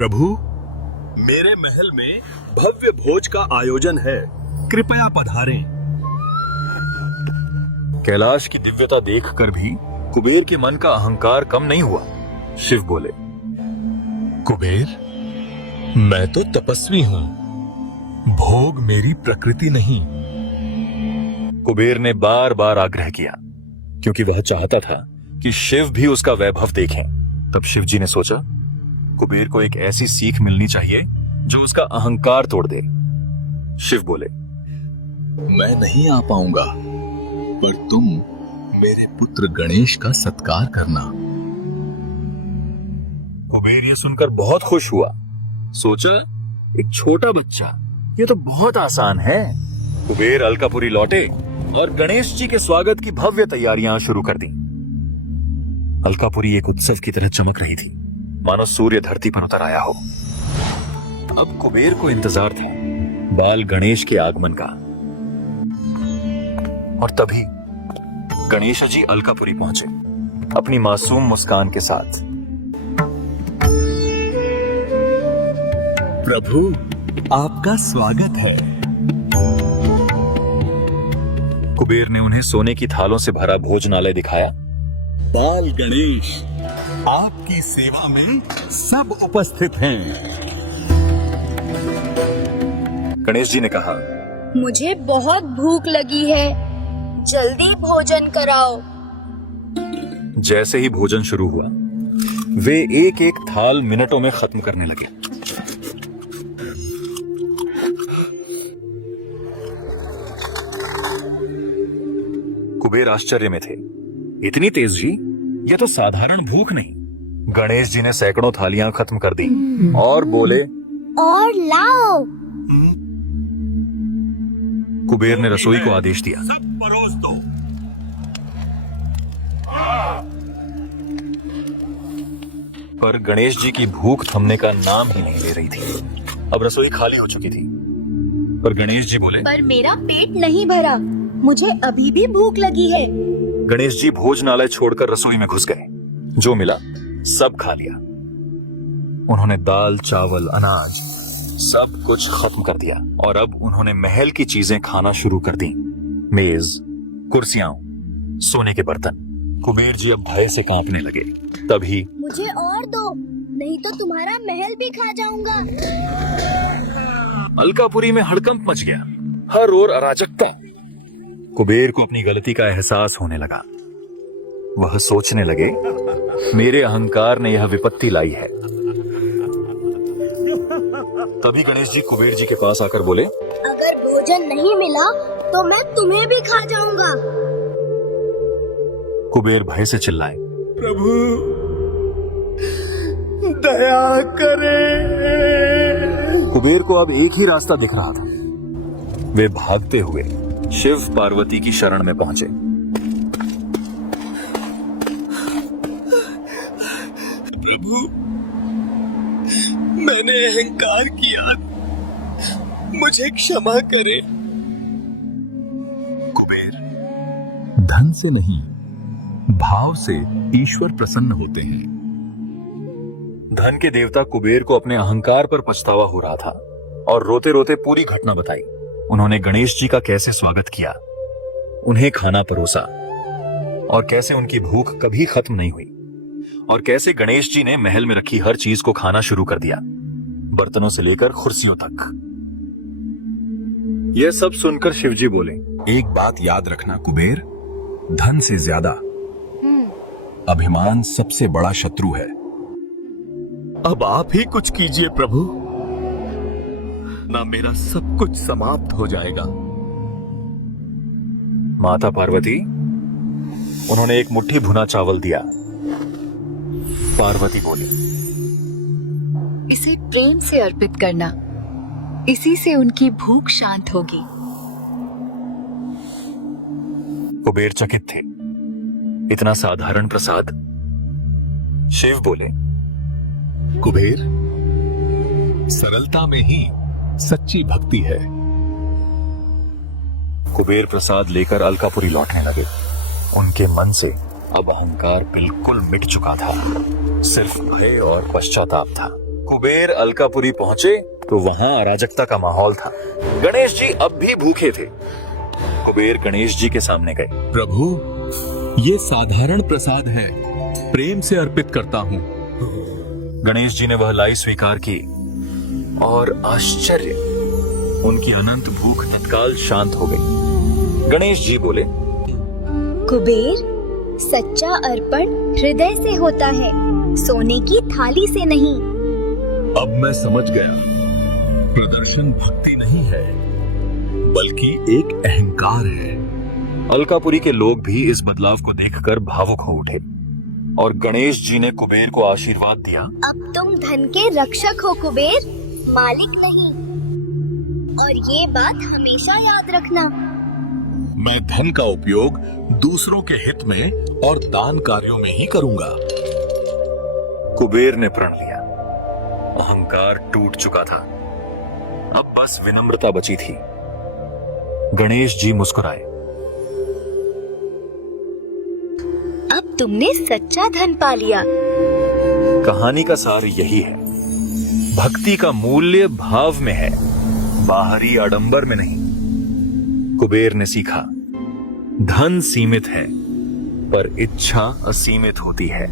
प्रभु, मेरे महल में भव्य भोज का आयोजन है, कृपया पधारें। कैलाश की दिव्यता देखकर भी कुबेर के मन का अहंकार कम नहीं हुआ। शिव बोले, कुबेर, मैं तो तपस्वी हूं, भोग मेरी प्रकृति नहीं। कुबेर ने बार बार आग्रह किया क्योंकि वह चाहता था कि शिव भी उसका वैभव देखें। तब शिव जी ने सोचा, कुबेर को एक ऐसी सीख मिलनी चाहिए जो उसका अहंकार तोड़ दे। शिव बोले, मैं नहीं आ पाऊंगा, पर तुम मेरे पुत्र गणेश का सत्कार करना। कुबेर ये सुनकर बहुत खुश हुआ। सोचा, एक छोटा बच्चा, ये तो बहुत आसान है। कुबेर अलकापुरी लौटे और गणेश जी के स्वागत की भव्य तैयारियां शुरू कर दी। अलकापुरी एक उत्सव की तरह चमक रही थी, मानो सूर्य धरती पर उतर आया हो। अब कुबेर को इंतजार था बाल गणेश के आगमन का। और तभी गणेश जी अलकापुरी पहुंचे अपनी मासूम मुस्कान के साथ। प्रभु, आपका स्वागत है। कुबेर ने उन्हें सोने की थालों से भरा भोजनालय दिखाया। बाल गणेश, आपकी सेवा में सब उपस्थित हैं। गणेश जी ने कहा, मुझे बहुत भूख लगी है, जल्दी भोजन कराओ। जैसे ही भोजन शुरू हुआ, वे एक एक थाल मिनटों में खत्म करने लगे। कुबेर आश्चर्य में थे, इतनी तेजी? यह तो साधारण भूख नहीं। गणेश जी ने सैकड़ों थालियां खत्म कर दी और बोले, और लाओ। कुबेर ने रसोई को आदेश दिया, सब परोस दो। पर गणेश जी की भूख थमने का नाम ही नहीं ले रही थी। अब रसोई खाली हो चुकी थी, पर गणेश जी बोले, पर मेरा पेट नहीं भरा, मुझे अभी भी भूख लगी है। गणेश जी भोजनालय छोड़कर रसोई में घुस गए। जो मिला सब खा लिया। उन्होंने दाल, चावल, अनाज सब कुछ खत्म कर दिया और अब उन्होंने महल की चीजें खाना शुरू कर दी। मेज, कुर्सियां, सोने के बर्तन। कुबेर जी अब भय से कांपने लगे। तभी मुझे और दो, नहीं तो तुम्हारा महल भी खा जाऊंगा। अलकापुरी में हड़कंप मच गया, हर ओर अराजकता। कुबेर को अपनी गलती का एहसास होने लगा। वह सोचने लगे, मेरे अहंकार ने यह विपत्ति लाई है। तभी गणेश जी कुबेर जी के पास आकर बोले, अगर भोजन नहीं मिला तो मैं तुम्हें भी खा जाऊंगा। कुबेर भय से चिल्लाए, प्रभु, दया करें। कुबेर को अब एक ही रास्ता दिख रहा था। वे भागते हुए शिव पार्वती की शरण में पहुंचे। प्रभु, मैंने अहंकार किया, मुझे क्षमा करें। कुबेर, धन से नहीं, भाव से ईश्वर प्रसन्न होते हैं। धन के देवता कुबेर को अपने अहंकार पर पछतावा हो रहा था और रोते रोते पूरी घटना बताई। उन्होंने गणेश जी का कैसे स्वागत किया, उन्हें खाना परोसा और कैसे उनकी भूख कभी खत्म नहीं हुई और कैसे गणेश जी ने महल में रखी हर चीज को खाना शुरू कर दिया, बर्तनों से लेकर कुर्सियों तक। यह सब सुनकर शिवजी बोले, एक बात याद रखना कुबेर, धन से ज्यादा अभिमान सबसे बड़ा शत्रु है। अब आप ही कुछ कीजिए प्रभु, ना मेरा सब कुछ समाप्त हो जाएगा। माता पार्वती, उन्होंने एक मुट्ठी भुना चावल दिया। पार्वती बोली, इसे प्रेम से अर्पित करना, इसी से उनकी भूख शांत होगी। कुबेर चकित थे, इतना साधारण प्रसाद। शिव बोले, कुबेर, सरलता में ही सच्ची भक्ति है। कुबेर प्रसाद लेकर अलकापुरी लौटने लगे। उनके मन से अब अहंकार बिल्कुल मिट चुका था, सिर्फ भय और पश्चाताप था। कुबेर अलकापुरी पहुंचे तो वहां अराजकता का माहौल था। गणेश जी अब भी भूखे थे। कुबेर गणेश जी के सामने गए। प्रभु, ये साधारण प्रसाद है, प्रेम से अर्पित करता हूँ। गणेश जी ने वह लाई स्वीकार की और आश्चर्य, उनकी अनंत भूख तत्काल शांत हो गई। गणेश जी बोले, कुबेर, सच्चा अर्पण हृदय से होता है, सोने की थाली से नहीं। अब मैं समझ गया, प्रदर्शन भक्ति नहीं है, बल्कि एक अहंकार है। अलकापुरी के लोग भी इस बदलाव को देखकर भावुक हो उठे और गणेश जी ने कुबेर को आशीर्वाद दिया। अब तुम धन के रक्षक हो कुबेर, मालिक नहीं। और ये बात हमेशा याद रखना। मैं धन का उपयोग दूसरों के हित में और दान कार्यों में ही करूंगा। कुबेर ने प्रण लिया। अहंकार टूट चुका था, अब बस विनम्रता बची थी। गणेश जी मुस्कुराए। अब तुमने सच्चा धन पा लिया। कहानी का सार यही है, भक्ति का मूल्य भाव में है, बाहरी आडंबर में नहीं। कुबेर ने सीखा, धन सीमित है पर इच्छा असीमित होती है।